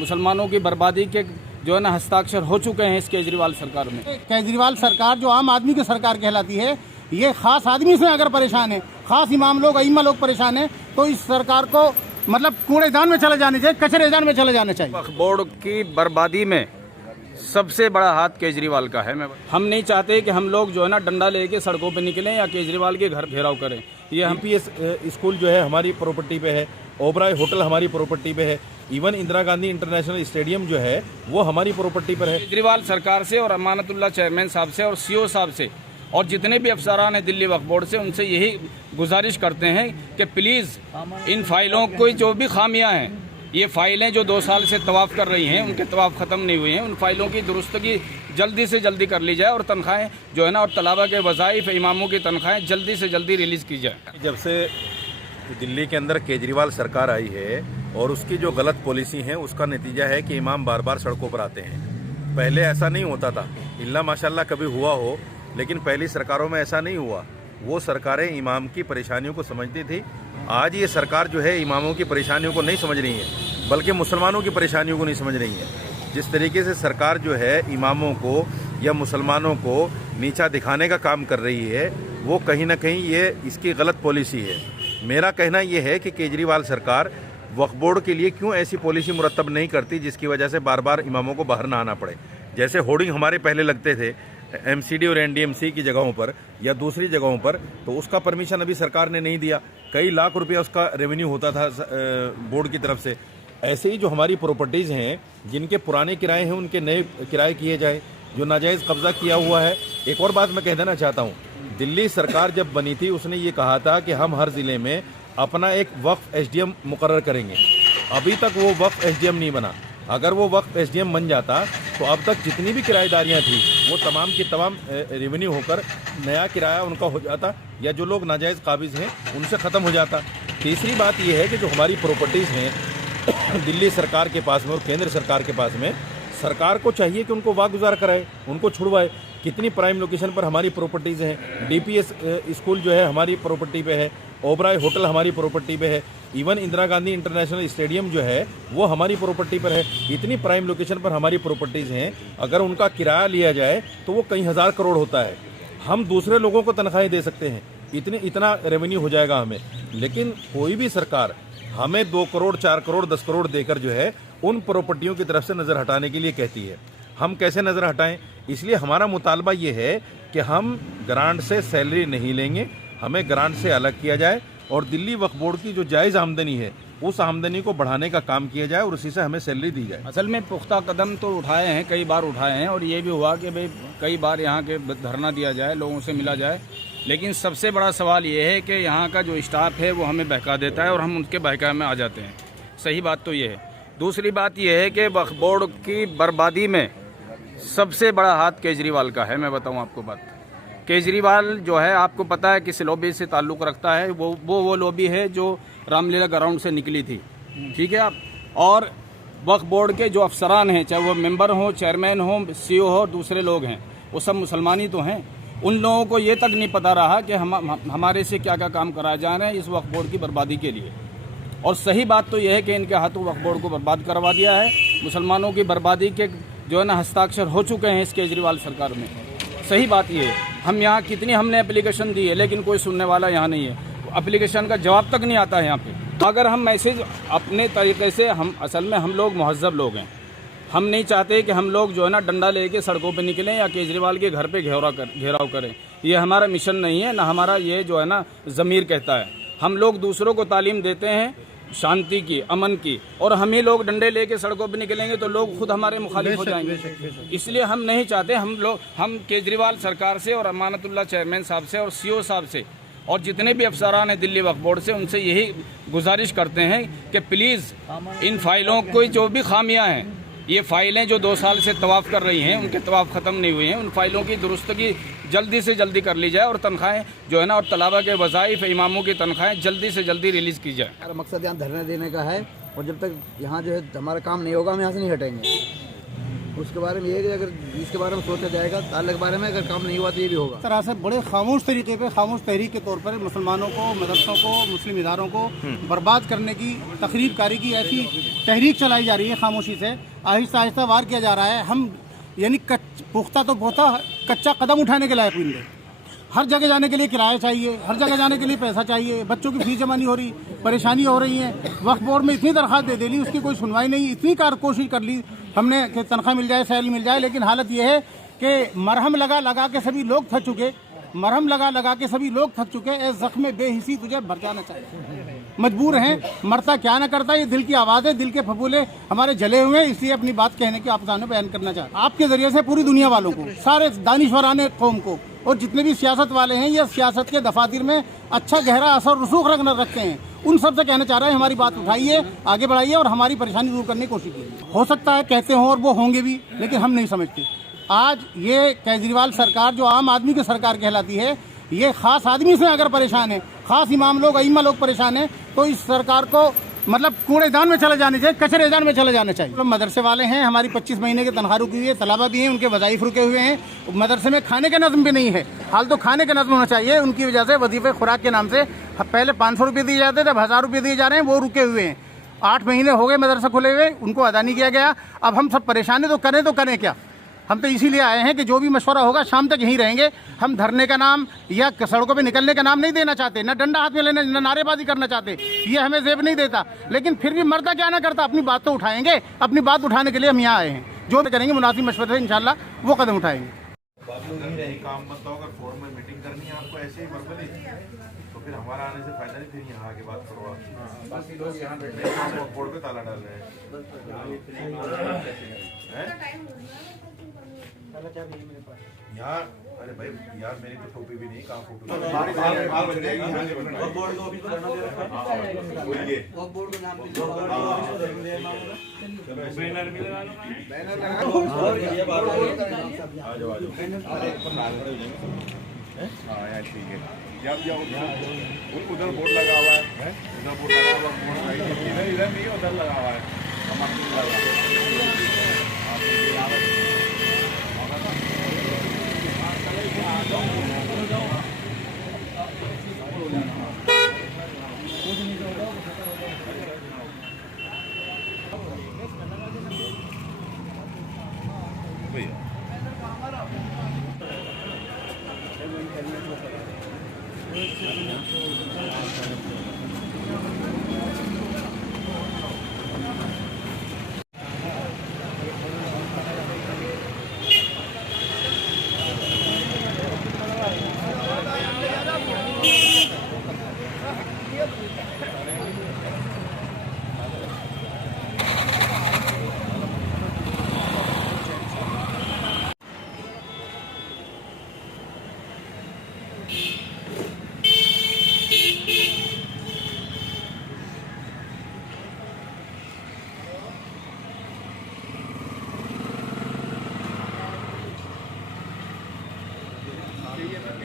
मुसलमानों की बर्बादी के जो है ना हस्ताक्षर हो चुके हैं इस केजरीवाल सरकार में। केजरीवाल सरकार जो आम आदमी की सरकार कहलाती है, ये खास आदमी से अगर परेशान है, खास इमाम लोग अइम्मा लोग परेशान हैं, तो इस सरकार को मतलब कूड़ेदान में चले जाने चाहिए, कचरेदान में चले जाने चाहिए। वक्फ बोर्ड की बर्बादी में सबसे बड़ा हाथ केजरीवाल का है। हम नहीं चाहते कि हम लोग जो है ना डंडा लेके सड़कों पे निकलें या केजरीवाल के घर घेराव करें। ये हम स्कूल जो है हमारी प्रॉपर्टी पे है, ओबराय होटल हमारी प्रॉपर्टी पे है, even Indira Gandhi international stadium जो है वो हमारी प्रॉपर्टी पर है। केजरीवाल सरकार से और अमानतुल्लाह चेयरमैन साहब से और सीओ साहब से और जितने भी अफसरान हैं दिल्ली वक्फ बोर्ड से, उनसे यही गुजारिश करते हैं कि प्लीज़ इन फाइलों को जो भी खामियां हैं, ये फाइलें जो 2 साल से तवाफ़ कर रही हैं, उनके तवाफ़ ख़त्म नहीं हुए हैं, उन फाइलों की दुरुस्तगी जल्दी से जल्दी कर ली जाए और तनख्वाहें जो है ना और तलाबा के वज़ाइफ इमामों की तनख्वाहें जल्दी से जल्दी रिलीज़ की जाए। जब से दिल्ली के अंदर केजरीवाल सरकार आई है और उसकी जो गलत पॉलिसी है उसका नतीजा है कि इमाम बार बार सड़कों पर आते हैं। पहले ऐसा नहीं होता था, इल्ला माशाल्लाह कभी हुआ हो, लेकिन पहली सरकारों में ऐसा नहीं हुआ। वो सरकारें इमाम की परेशानियों को समझती थी। आज ये सरकार जो है इमामों की परेशानियों को नहीं समझ रही है, बल्कि मुसलमानों की परेशानियों को नहीं समझ रही है। जिस तरीके से सरकार जो है इमामों को या मुसलमानों को नीचा दिखाने का काम कर रही है, वो कहीं ना कहीं ये इसकी गलत पॉलिसी है। मेरा कहना ये है कि केजरीवाल सरकार वक्फ बोर्ड के लिए क्यों ऐसी पॉलिसी मुरतब नहीं करती जिसकी वजह से बार बार इमामों को बाहर ना आना पड़े। जैसे होर्डिंग हमारे पहले लगते थे एमसीडी और एनडीएमसी की जगहों पर या दूसरी जगहों पर, तो उसका परमिशन अभी सरकार ने नहीं दिया। कई लाख रुपया उसका रेवेन्यू होता था बोर्ड की तरफ से। ऐसे ही जो हमारी प्रॉपर्टीज़ हैं जिनके पुराने किराए हैं उनके नए किराए किए जाए, जो नाजायज़ कब्जा किया हुआ है। एक और बात मैं कह देना चाहता हूँ, दिल्ली सरकार जब बनी थी उसने ये कहा था कि हम हर ज़िले में अपना एक वक्फ एसडीएम मुकर्रर करेंगे। अभी तक वो वक्फ एसडीएम नहीं बना। अगर वो वक्फ एसडीएम बन जाता तो अब तक जितनी भी किराएदारियाँ थी वो तमाम की तमाम रेवेन्यू होकर नया किराया उनका हो जाता, या जो लोग नाजायज़ काबिज़ हैं उनसे ख़त्म हो जाता। तीसरी बात यह है कि जो हमारी प्रॉपर्टीज़ हैं दिल्ली सरकार के पास में और केंद्र सरकार के पास में, सरकार को चाहिए कि उनको वागुजार कराए, उनको छुड़वाए। कितनी प्राइम लोकेशन पर हमारी प्रॉपर्टीज़ हैं। डीपीएस स्कूल जो है हमारी प्रॉपर्टी पे है, ओबराय होटल हमारी प्रॉपर्टी पे है, even Indira Gandhi international stadium जो है वो हमारी प्रॉपर्टी पर है। इतनी प्राइम लोकेशन पर हमारी प्रॉपर्टीज़ हैं, अगर उनका किराया लिया जाए तो वो कई हज़ार करोड़ होता है। हम दूसरे लोगों को तनख्वाहें दे सकते हैं, इतना रेवेन्यू हो जाएगा हमें। लेकिन कोई भी सरकार हमें 2 करोड़ 4 करोड़ 10 करोड़ देकर जो है उन प्रॉपर्टियों की तरफ से नज़र हटाने के लिए कहती है। हम कैसे नज़र हटाएं? इसलिए हमारा मुतालबा ये है कि हम ग्रांट से सैलरी नहीं लेंगे, हमें ग्रांट से अलग किया जाए और दिल्ली वक्फ बोर्ड की जो जायज़ आमदनी है उस आमदनी को बढ़ाने का काम किया जाए और उसी से हमें सैलरी दी जाए। असल में पुख्ता कदम तो उठाए हैं, कई बार उठाए हैं, और ये भी हुआ कि भाई कई बार यहाँ के धरना दिया जाए, लोगों से मिला जाए। लेकिन सबसे बड़ा सवाल ये है कि यहाँ का जो स्टाफ है वो हमें बहका देता है और हम उनके बहका में आ जाते हैं। सही बात तो ये है। दूसरी बात ये है कि वक्फ बोर्ड की बर्बादी में सबसे बड़ा हाथ केजरीवाल का है। मैं बताऊं आपको बात, केजरीवाल जो है आपको पता है किस लॉबी से ताल्लुक़ रखता है। वो लॉबी है जो रामलीला ग्राउंड से निकली थी, ठीक है आप। और वक्फ बोर्ड के जो अफसरान हैं, चाहे वो मेंबर हों, चेयरमैन हों, सीईओ हो, दूसरे लोग हैं, वो सब मुसलमान ही तो हैं। उन लोगों को ये तक नहीं पता रहा कि हमारे से क्या क्या काम कराए जा रहे हैं इस वक्फ बोर्ड की बर्बादी के लिए। और सही बात तो यह है कि इनके हाथों वक्फ बोर्ड को बर्बाद करवा दिया है। मुसलमानों की बर्बादी के जो है ना हस्ताक्षर हो चुके हैं इस केजरीवाल सरकार में। सही बात ये है। हम यहाँ कितनी हमने एप्लीकेशन दी है, लेकिन कोई सुनने वाला यहाँ नहीं है। एप्लीकेशन का जवाब तक नहीं आता है यहाँ पे। अगर हम मैसेज अपने तरीके से, हम असल में हम लोग महज़ब लोग हैं, हम नहीं चाहते कि हम लोग जो है ना डंडा लेके सड़कों पे निकलें या केजरीवाल के घर पे घेराव करें। ये हमारा मिशन नहीं है, ना हमारा ये जो है ना ज़मीर कहता है। हम लोग दूसरों को तालीम देते हैं शांति की, अमन की, और हम ही लोग डंडे लेके सड़कों पे निकलेंगे तो लोग खुद हमारे मुखालिफ हो जाएंगे। इसलिए हम नहीं चाहते, हम केजरीवाल सरकार से और अमानतुल्लाह चेयरमैन साहब से और सीओ साहब से और जितने भी अफसरान हैं दिल्ली वक्फ बोर्ड से, उनसे यही गुजारिश करते हैं कि प्लीज़ इन फाइलों को जो भी खामियां हैं, ये फाइलें जो 2 साल से तवाफ़ कर रही हैं, उनके तवाफ़ ख़त्म नहीं हुए हैं, उन फाइलों की दुरुस्तगी जल्दी से जल्दी कर ली जाए और तनख्वाहें जो है ना और तलाबा के वज़ाइफ इमामों की तनख्वाहें जल्दी से जल्दी रिलीज़ की जाए। हमारा मकसद यहाँ धरना देने का है, और जब तक यहाँ जो है हमारा काम नहीं होगा हम यहाँ से नहीं हटेंगे। उसके बारे में ये है कि अगर इसके बारे में सोचा जाएगा, ताल्लुक के बारे में अगर काम नहीं हुआ तो ये भी होगा। इस तरह से बड़े खामोश तरीके पे, खामोश तहरीक के तौर पर मुसलमानों को, मदरसों को, मुस्लिम इदारों को बर्बाद करने की, तखरीब कारी की ऐसी तहरीक चलाई जा रही है। खामोशी से आहिस्ता आहिस्ता वार किया जा रहा है। हम यानी पुख्ता तो पुख्ता, कच्चा कदम उठाने के लायक भी नहीं। हर जगह जाने के लिए किराया चाहिए, हर जगह जाने के लिए पैसा चाहिए, बच्चों की फीस जमा नहीं हो रही, परेशानी हो रही है। वक्फ बोर्ड में इतनी दरख्वास्त दे दी, उसकी कोई सुनवाई नहीं। इतनी कोशिश कर ली हमने कि तनख्वाह मिल जाए, सैलरी मिल जाए, लेकिन हालत यह है कि मरहम लगा के सभी लोग थक चुके, मरहम लगा के सभी लोग थक चुके। ए जख्म बेहिसी तुझे भर जाना चाहिए, मजबूर हैं। मरता क्या ना करता, ये दिल की आवाज़ है, दिल के फफूले हमारे जले हुए हैं, इसलिए अपनी बात कहने की आप सामने बयान करना चाहते हैं। आपके जरिए से पूरी दुनिया वालों को, सारे दानिशवराने कौम को और जितने भी सियासत वाले हैं, ये सियासत के दफातर में अच्छा गहरा असर रसूख रखते हैं, उन सब से कहना चाह रहे हैं हमारी बात उठाइए, आगे बढ़ाइए और हमारी परेशानी दूर करने की कोशिश कीजिए। हो सकता है कहते हों और वो होंगे भी, लेकिन हम नहीं समझते। आज ये केजरीवाल सरकार जो आम आदमी की सरकार कहलाती है, ये ख़ास आदमी से अगर परेशान है, ख़ास इमाम लोग, अइम्मा लोग परेशान हैं, तो इस सरकार को मतलब कूड़ेदान में चले जाने चाहिए, कचरेदान में चले जाने चाहिए। तो मदरसे वाले हैं, हमारी 25 महीने की तनख्वाह रुकी हुई है, तलबा भी हैं, उनके वज़ाइफ रुके हुए हैं, मदरसे में खाने का नज़म भी नहीं है। हाल तो खाने का नज़म होना चाहिए। उनकी वजह से वजीफ़े खुराक के नाम से पहले 500 रुपये दिए जाते थे, अब 1000 रुपये दिए जा रहे हैं, वो रुके हुए हैं। 8 महीने हो गए मदरसा खुले हुए, उनको अदा नहीं किया गया। अब हम सब परेशान हैं, तो करें क्या? हम तो इसीलिए आए हैं कि जो भी मशवरा होगा शाम तक यहीं रहेंगे। हम धरने का नाम या सड़कों पे निकलने का नाम नहीं देना चाहते, न डंडा हाथ में लेना, न नारेबाजी करना चाहते, ये हमें जेब नहीं देता। लेकिन फिर भी मरता क्या ना करता, अपनी बात तो उठाएंगे। अपनी बात उठाने के लिए हम यहाँ आए हैं, जो भी करेंगे मुनासिब मशवरे से इंशाल्लाह वो कदम उठाएंगे। काम बताओ, अगर फोरम में मीटिंग करनी है आपको ऐसे ही वर्बली, तो फिर हमारा आने से फायदा नहीं। फिर यहाँ आके बात करो आप, बाकी लोग यहाँ बैठे बोर्ड पे ताला डाल रहे हैं। यहाँ अरे भाई यार, मेरी तो टोपी भी नहीं, कहाँ फोटो हाँ यार ठीक है। उधर बोर्ड लगा हुआ है, उधर बोर्ड लगा हुआ है, इधर नहीं, उधर लगा हुआ है।